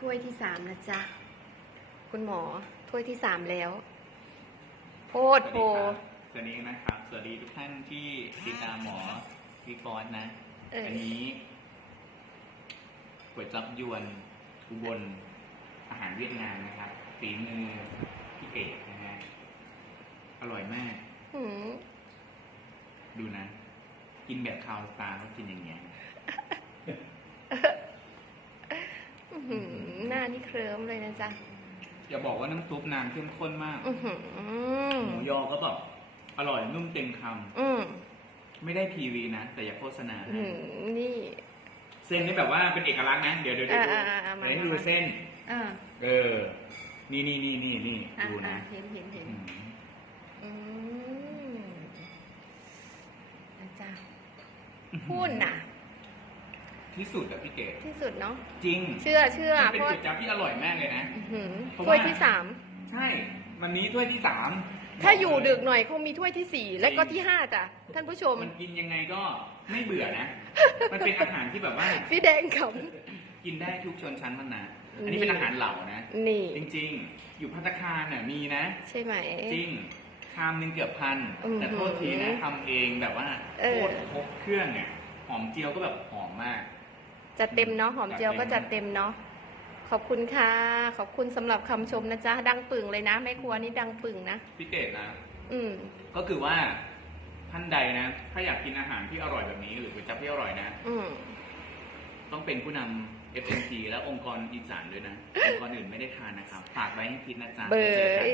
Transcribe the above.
ถ้วยที่สามนะจ๊ะ คุณหมอถ้วยที่สามแล้ว โพดโพสวัสดีนะครับ สวัสดีทุกท่านที่ติดตามหมอวีฟอสนะเอออัอันนี้ก๋วยจับยวนอุบลอาหารเวียดนามนะครับฝีมือพี่เอกนะฮะอร่อยมากหืมดูนะ กินแบบคาวสตาร์เขากินอย่างเงี้ยอื้อหือหน้านี่เคลิ้มเลยนะจ๊ะอย่าบอกว่าน้ำซุปน้ำเข้มข้นมากอือหือหมูยอก็แบบอร่อยนุ่มเต็มคอืมำไม่ได้พีวีนะ แต่อย่าโฆษณาอื้อนะหือนี่ เส้นนี่แบบว่าเป็นเอกลักษณ์นะเดี๋ยวเดี๋ยวเดี๋ยวดูอ่าอ่าอ่ามา เดี๋ยวให้ดูมาเส้น อ่าเออ นี่นี่นี่นี่นี่อ่าดูอ่านะเห็นเห็นเห็นอืมอืมนะจ๊ะพูดน่ะ ที่สุดอะพี่เก๋ที่สุดเนาะจริงเชื่อเชื่อมันเป็นเพราะก๋วยจั๊บที่อร่อยมากเลยนะ อื้อหือเพราะถ้วยว่าที่สามใช่วันนี้ถ้วยที่สามถ้าอยู่ดึกหน่อยคงมีถ้วยที่สี่และก็ที่ห้าจ้ะท่านผู้ชมมันกินยังไงก็ไม่เบื่อนะ มันเป็นอาหารที่แบบว่า พี่แดงข กินได้ทุกชนชั้นวรรณะนี่อันนี้เป็นอาหารเหล่านะำนี่ จริงๆ อยู่พัตตาคารน่ะมีนะ ใช่ไหม จริงชามหนึ่งเกือบพัน อื้อหือแต่โทษทีนะทำเองแบบว่าเอโคอ ตรครบเครื่องเนี่ยหอมเจียวก็แบบหอมมาก จัดเต็มเนาะหอมเจียวก็จัจัดดเต็เต็มมเนาะขอบคุณค่ะ ขอบคุณสำหรับคำชมนะจ๊ะ ดังปึ่งเลยนะแม่ครัวนี่ดังปึ่งนะพี่เกดนะ อืมก็คือว่าท่านใดนะ ถ้าอยากกินอาหารที่อร่อยแบบนี้หรือก๋วยจั๊บที่อร่อยนะ อืมต้องเป็นผู้นำ FNP และองค์กรอีสานด้วยนะ องค์กรอื่นไม่ได้ทานนะครับ ฝากไว้ให้คิดนะจ๊ะเบแล้วเจอกันย